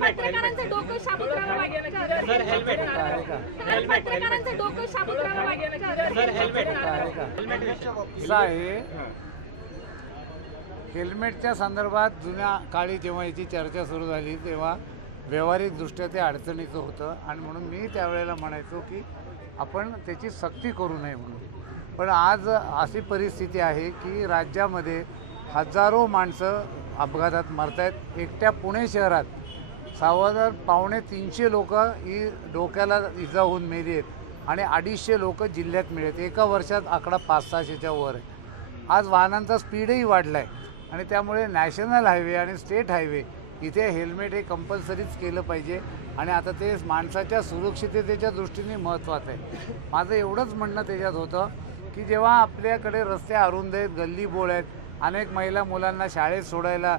पत्रकारांचं डोकं शाबूतराव वाटतं sir helmet पत्रकारांचं डोकं शाबूतराव वाटतं सर हेल्मेट हेल्मेटच्या संदर्भात जुन्या काळी जेव्हा याची चर्चा सुरू झाली तेव्हा व्यावहारिकदृष्ट्या ते अडचणीचं होतं आणि म्हणून मी त्यावेळेला म्हणायचो की आपण त्याची सक्ती करू नये म्हणून। पण आज अशी परिस्थिती आहे की राज्यामध्ये हजारो माणसं अपघातात मरत आहेत। एकट्या पुणे शहरात साधारण 250 लोक ही डोक्याला इजा होऊन मेली आहेत आणि 250 लोक जिल्ह्यात मिळत। एका वर्षात आकडा 500-600च्या वर आहे। आज वाहनांचा स्पीडही वाढला आहे आणि त्यामुळे नॅशनल हायवे आणि स्टेट हायवे इथे हेल्मेट हे कंपल्सरीच केलं पाहिजे आणि आता ते माणसाच्या सुरक्षिततेच्या दृष्टीने महत्त्वाचं आहे। माझं एवढंच म्हणणं त्याच्यात होतं की जेव्हा आपल्याकडे रस्ते अरुंद आहेत, गल्ली बोळ आहेत, अनेक महिला मुलांना शाळेत सोडायला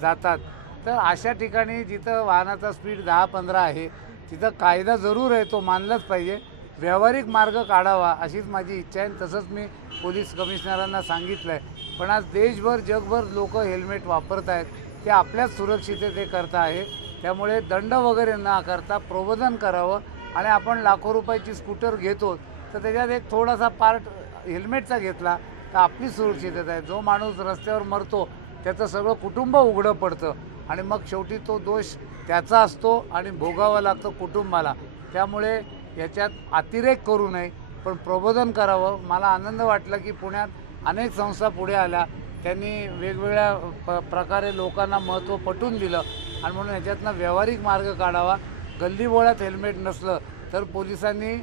जातात, तर अशा ठिकाणी जिथं वाहनाचा स्पीड 10-15 आहे तिथं कायदा जरूर आहे, तो मानलाच पाहिजे। व्यावहारिक मार्ग काढावा अशीच माझी इच्छा आहे। तसंच मी पोलीस कमिशनरांना सांगितलं आहे। पण आज देशभर जगभर लोक हेल्मेट वापरत आहेत, ते आपल्याच सुरक्षिततेकरता आहे। त्यामुळे दंड वगैरे न आकारता प्रबोधन करावं आणि आपण लाखो रुपयाची स्कूटर घेतो तर त्याच्यात एक थोडासा पार्ट हेल्मेटचा घेतला तर आपली सुरक्षितता आहे। जो माणूस रस्त्यावर मरतो त्याचं सगळं कुटुंब उघडं पडतं आणि मग शेवटी तो दोष त्याचा असतो आणि भोगावा लागतो कुटुंबाला। त्यामुळे याच्यात अतिरेक करू नये पण प्रबोधन करावं। मला आनंद वाटला की पुण्यात अनेक संस्था पुढे आल्या, त्यांनी वेगवेगळ्या प्रकारे लोकांना महत्त्व पटवून दिलं आणि म्हणून ह्याच्यातनं व्यावहारिक मार्ग काढावा। गल्लीबोळात हेल्मेट नसलं तर पोलिसांनी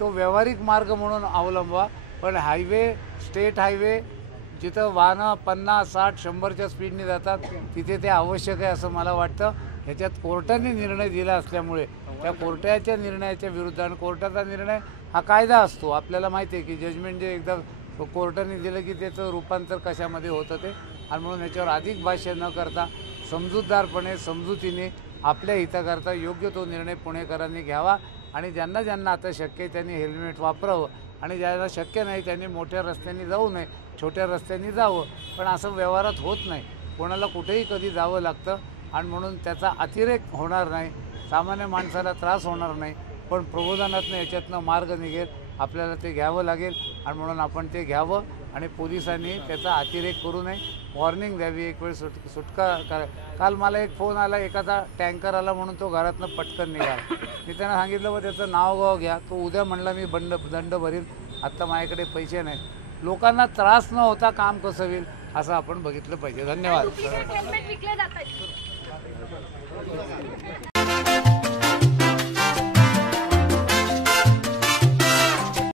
तो व्यावहारिक मार्ग म्हणून अवलंबवा। पण हायवे, स्टेट हायवे जिथं वाहनं 50, 60, 100च्या स्पीडने जातात तिथे ते आवश्यक आहे असं मला वाटतं। ह्याच्यात कोर्टाने निर्णय दिला असल्यामुळे त्या कोर्टाच्या निर्णयाच्या विरुद्ध, आणि कोर्टाचा निर्णय हा कायदा असतो, आपल्याला माहिती आहे की जजमेंट जे एकदा कोर्टाने दिलं की त्याचं रूपांतर कशामध्ये होतं ते, आणि म्हणून याच्यावर अधिक भाष्य न करता समजूतदारपणे समजुतीने आपल्या हिताकरता योग्य तो निर्णय पुणेकरांनी घ्यावा आणि ज्यांना ज्यांना आता शक्य आहे त्यांनी हेल्मेट वापरावं आणि ज्यांना शक्य नाही त्यांनी मोठ्या रस्त्यांनी जाऊ नये, छोट्या रस्त्यांनी जावं। पण असं व्यवहारात होत नाही, कोणाला कुठेही कधी जावं लागतं आणि म्हणून त्याचा अतिरेक होणार नाही, सामान्य माणसाला त्रास होणार नाही, पण प्रबोधनातनं याच्यातनं मार्ग निघेल, आपल्याला ते घ्यावं लागेल आणि म्हणून आपण ते घ्यावं आणि पोलिसांनी त्याचा अतिरेक करू नये, वॉर्निंग द्यावी, एक वेळ सुटका करा। काल मला एक फोन आला, एखादा टँकर आला म्हणून तो घरातनं पटकन निघाला। मी त्यांना सांगितलं व त्याचं नाव गाव घ्या, तो उद्या म्हणला मी दंड भरील, आत्ता माझ्याकडे पैसे नाही। लोकांना त्रास न होता काम कसं होईल असं आपण बघितलं पाहिजे। धन्यवाद।